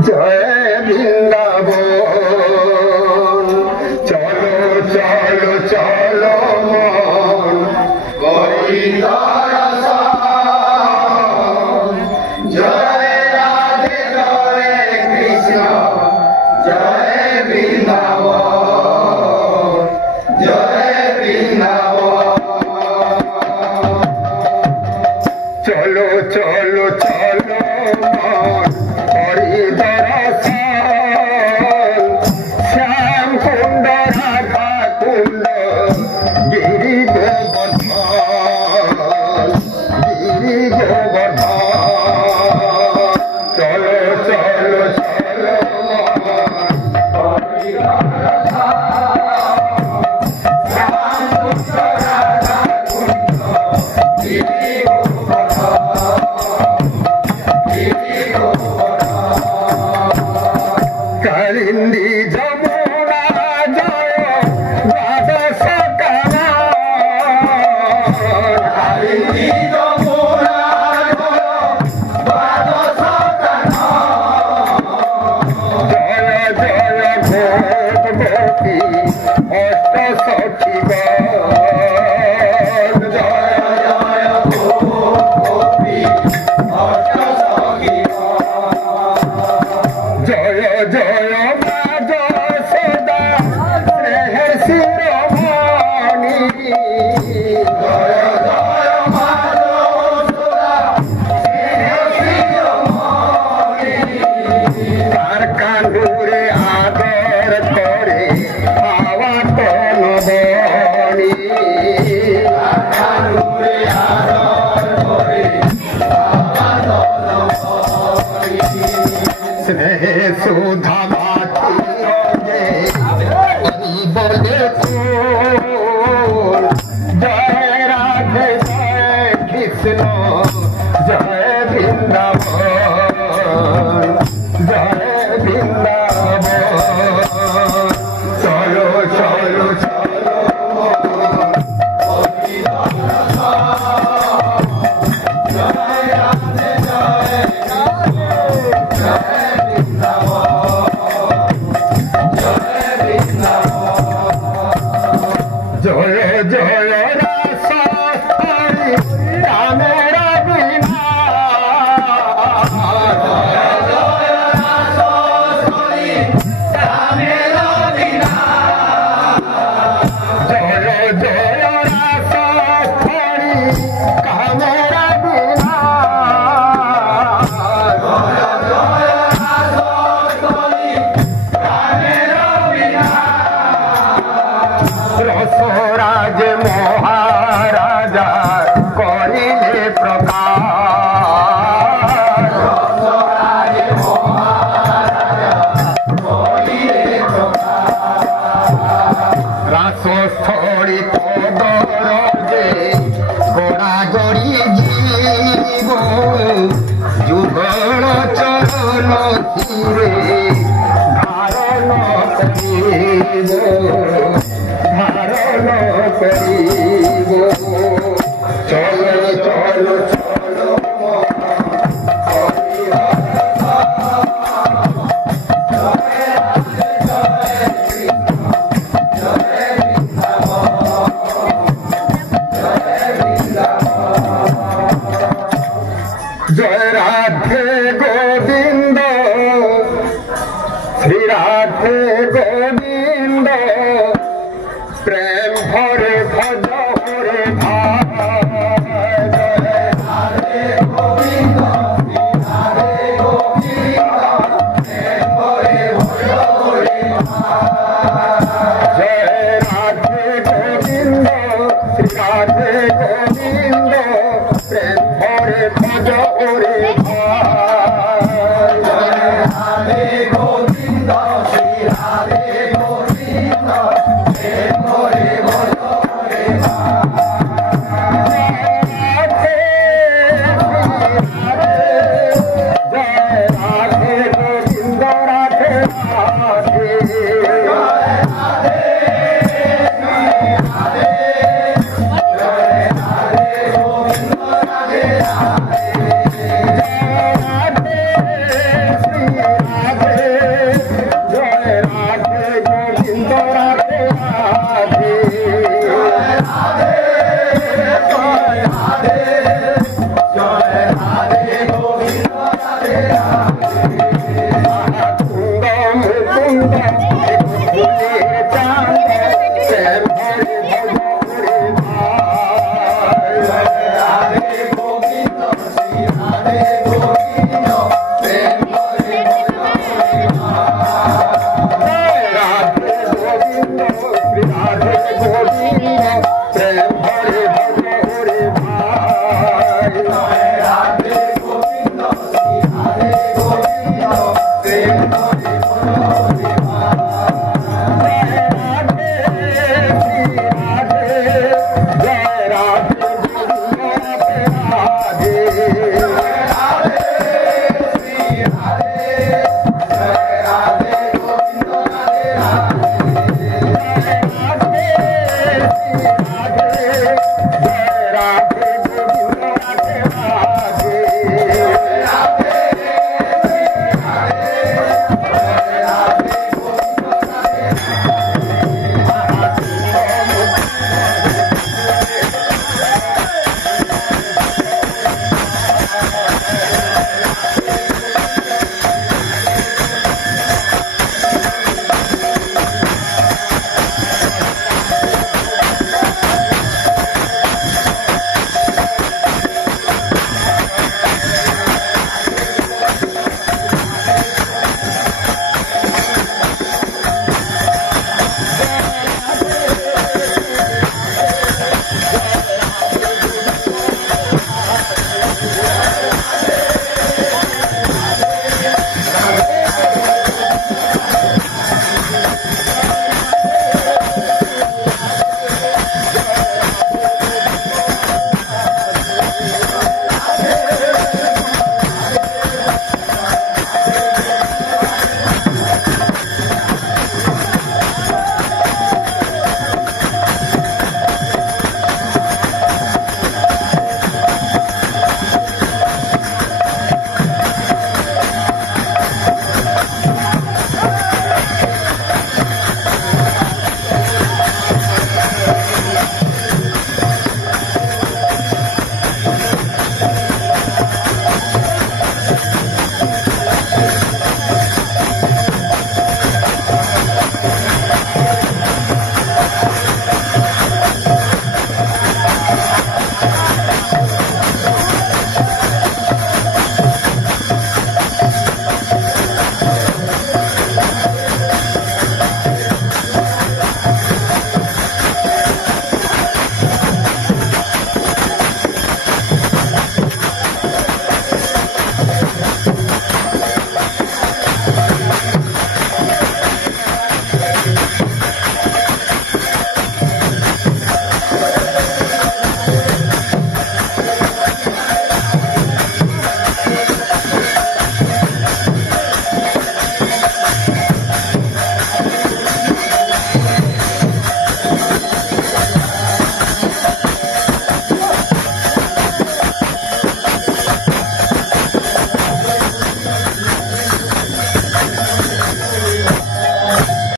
জয় বৃন্দাবন চলো চলো চলো মন করি দর্শন জয় রাধে জয় কৃষ্ণ জয় বৃন্দাবন জয় বৃন্দাবন চলো চলো চলো মন করি দর্শন শ্যাম কুণ্ড রাধা কুণ্ড গিরি গোবর্ধন গিরি গোবর্ধন চলো চলো চলো মন করি কালিন্দী যমুনা জয় দ্বাদশ কালিন্দী যমুনা দ্বাদশ জয় জয় ভগবতী অষ্ট সখী জয় জয় ভগবতী অষ্ট সখী জয় জয় মাজ সদা শ্রেয়সী রমণী জয় জয় মাজ সদা শ্রেয়সী রমণী তার কানুরে আদর করে পাওয়া তনবনী তার কানুরে আদর করে পাওয়া তনবনী স্নেহ সুধা মাটি বলে জয় রাধে জয় কৃষ্ণ জয় বৃন্দাবন জয় বৃন্দাবন চলো চলো চলো জয় রাধে জয় জয় জয় রাস রামের বিনা জয় জয় রাস কামের বিনা রসরাজ মহারাজা করিলে প্রকাশ রসরাজ মহারাজা করিলে প্রকাশ রাসস্থলী পদরজে গোড়াগড়ি জীব যুগল চরণ তীরে ধারণ করিব ধারণ করিব চলো চলো চলো জয় রাধে গোবিন্দ শ্রী রাধে গোবিন্দ প্রেম ভরে ভজ হরে ভাই জয় রাধে গোবিন্দ শ্রী রাধে গোবিন্দ প্রেম ভরে ভজ হরে ভাই জয় রাধে গোবিন্দ শ্রী রাধে গোবিন্দ প্রেম ভরে ভজ হরে ভাই জয় রাধে গোবিন্দ শ্রী রাধে মুকুন্দ